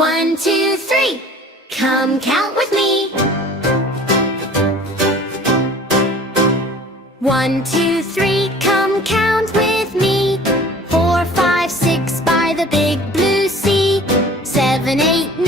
1, 2, 3. Come count with me. 1, 2, 3. Come count with me. 4, 5, 6 by the big blue sea. 7, 8,